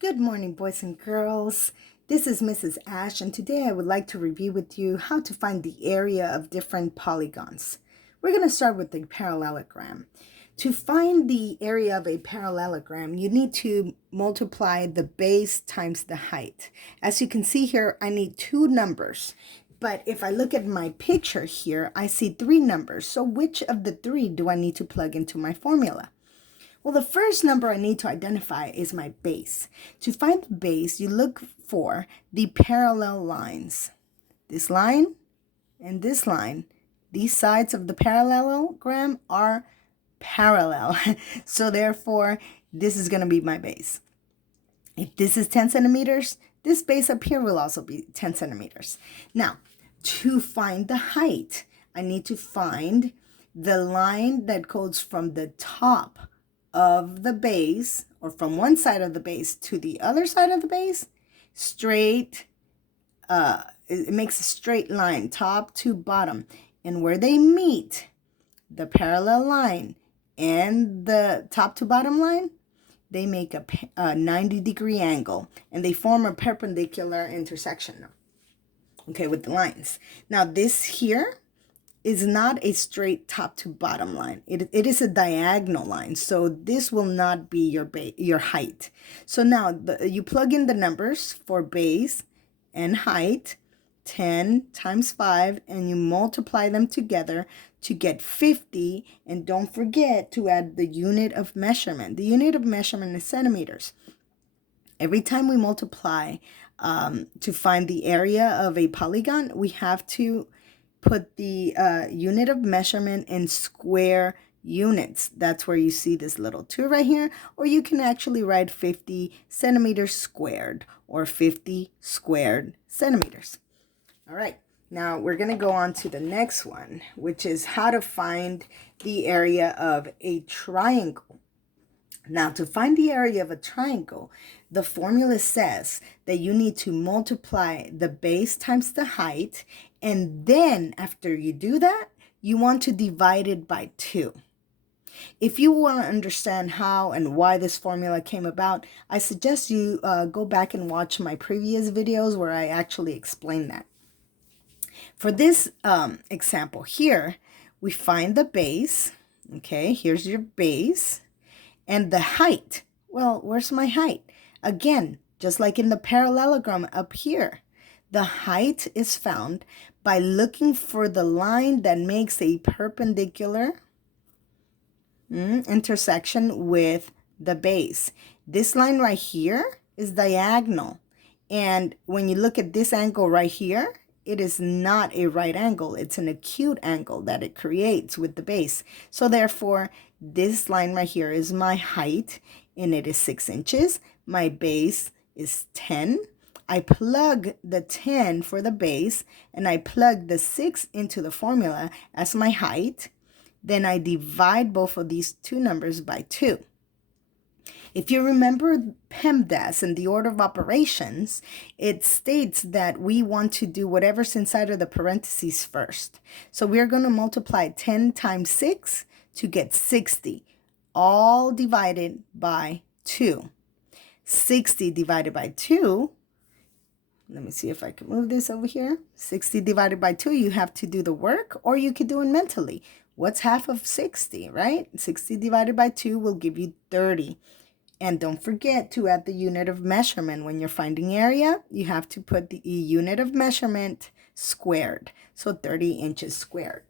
Good morning, boys and girls. This is Mrs. Ash, and today I would like to review with you how to find the area of different polygons. We're going to start with the parallelogram. To find the area of a parallelogram, you need to multiply the base times the height. As you can see here, I need two numbers. But if I look at my picture here, I see three numbers. So which of the three do I need to plug into my formula? Well, the first number I need to identify is my base. To find the base, you look for the parallel lines. This line and this line, these sides of the parallelogram are parallel. So therefore, this is going to be my base. If this is 10 centimeters, this base up here will also be 10 centimeters. Now, to find the height, I need to find the line that goes from the top of the base, or from one side of the base to the other side of the base, straight. It makes a straight line, top to bottom. And where they meet, the parallel line and the top to bottom line, they make a 90-degree angle, and they form a perpendicular intersection, okay, with the lines. Now, this here is not a straight top to bottom line. It is a diagonal line. So this will not be your height. So now you plug in the numbers for base and height, 10 times 5, and you multiply them together to get 50. And don't forget to add the unit of measurement. The unit of measurement is centimeters. Every time we multiply to find the area of a polygon, we have to put the unit of measurement in square units. That's where you see this little 2 right here, or you can actually write 50 centimeters squared or 50 squared centimeters. All right, now we're going to go on to the next one, which is how to find the area of a triangle. Now, to find the area of a triangle, the formula says that you need to multiply the base times the height, and then after you do that, you want to divide it by 2. If you want to understand how and why this formula came about, I suggest you go back and watch my previous videos where I actually explain that. For this example here, we find the base. Okay, here's your base. And the height, well, where's my height? Again, just like in the parallelogram up here, the height is found by looking for the line that makes a perpendicular intersection with the base. This line right here is diagonal. And when you look at this angle right here, it is not a right angle. It's an acute angle that it creates with the base. So therefore, this line right here is my height, and it is 6 inches. My base is 10. I plug the 10 for the base, and I plug the 6 into the formula as my height. Then I divide both of these two numbers by 2. If you remember PEMDAS and the order of operations, it states that we want to do whatever's inside of the parentheses first. So we're going to multiply 10 times 6 to get 60, all divided by 2. 60 divided by 2, let me see if I can move this over here. 60 divided by 2, you have to do the work, or you could do it mentally. What's half of 60, right? 60 divided by 2 will give you 30. And don't forget to add the unit of measurement. When you're finding area, you have to put the unit of measurement squared. So 30 inches squared.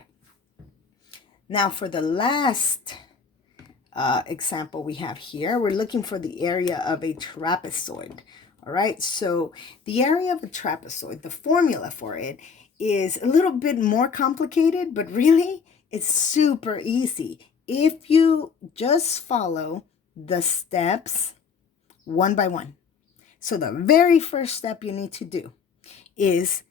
Now for the last example we have here, we're looking for the area of a trapezoid. All right, so the area of a trapezoid, the formula for it is a little bit more complicated, but really it's super easy if you just follow the steps one by one. So the very first step you need to do is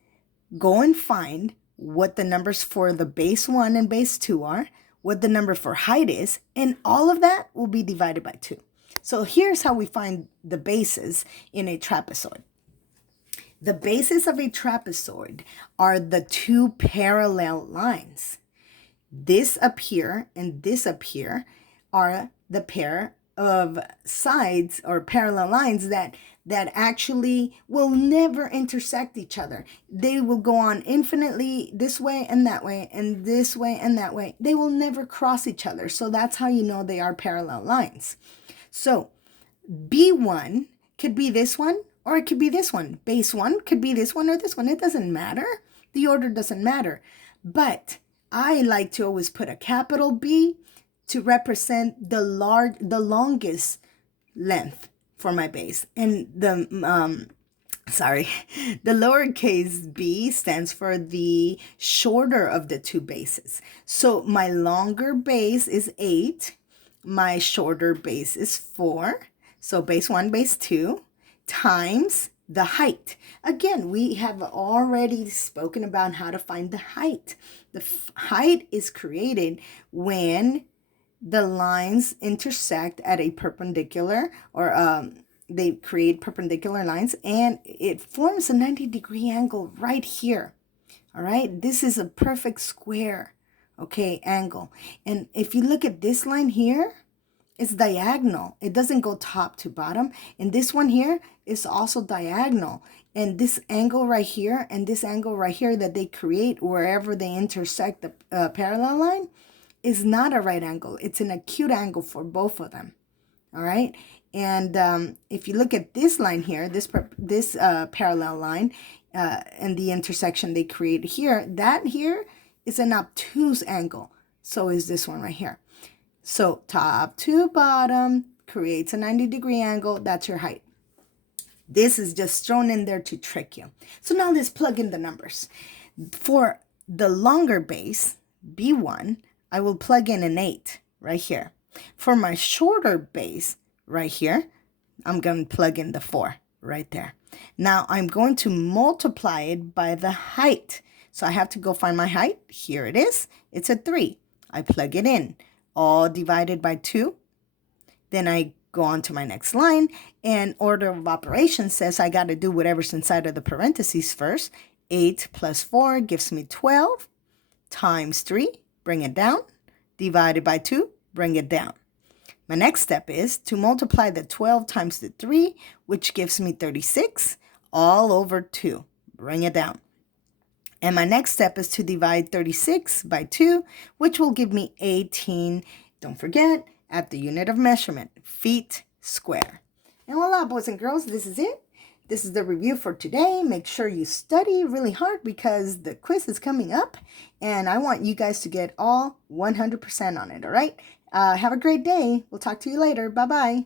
go and find what the numbers for the base 1 and base 2 are, what the number for height is, and all of that will be divided by 2. So here's how we find the bases in a trapezoid. The bases of a trapezoid are the two parallel lines. This up here and this up here are the pair of sides or parallel lines that actually will never intersect each other. They will go on infinitely this way and that way and this way and that way. They will never cross each other. So that's how you know they are parallel lines. So B1 could be this one or it could be this one. Base 1 could be this one or this one. It doesn't matter. The order doesn't matter. But I like to always put a capital B to represent the longest length for my base. And the lowercase b stands for the shorter of the two bases. So my longer base is 8. My shorter base is 4. So base 1, base 2 times the height. Again, we have already spoken about how to find the height. The height is created when the lines intersect at a perpendicular, or they create perpendicular lines, and it forms a 90-degree angle right here. All right, this is a perfect square, okay, angle. And if you look at this line here, it's diagonal. It doesn't go top to bottom. And this one here is also diagonal. And this angle right here and this angle right here that they create wherever they intersect the parallel line is not a right angle. It's an acute angle for both of them. All right. And if you look at this line here, this parallel line and the intersection they create here, that here is an obtuse angle. So is this one right here. So top to bottom creates a 90-degree angle. That's your height. This is just thrown in there to trick you. So now let's plug in the numbers. For the longer base, B1, I will plug in an 8 right here. For my shorter base right here, I'm going to plug in the 4 right there. Now I'm going to multiply it by the height. So I have to go find my height. Here it is. It's a 3. I plug it in. All divided by 2. Then I go on to my next line, and order of operations says I got to do whatever's inside of the parentheses first. 8 plus 4 gives me 12 times 3, bring it down, divided by 2, bring it down. My next step is to multiply the 12 times the 3, which gives me 36, all over 2, bring it down. And my next step is to divide 36 by 2, which will give me 18. Don't forget, at the unit of measurement, feet square. And voila, boys and girls, this is it. This is the review for today. Make sure you study really hard because the quiz is coming up. And I want you guys to get all 100% on it, all right? Have a great day. We'll talk to you later. Bye-bye.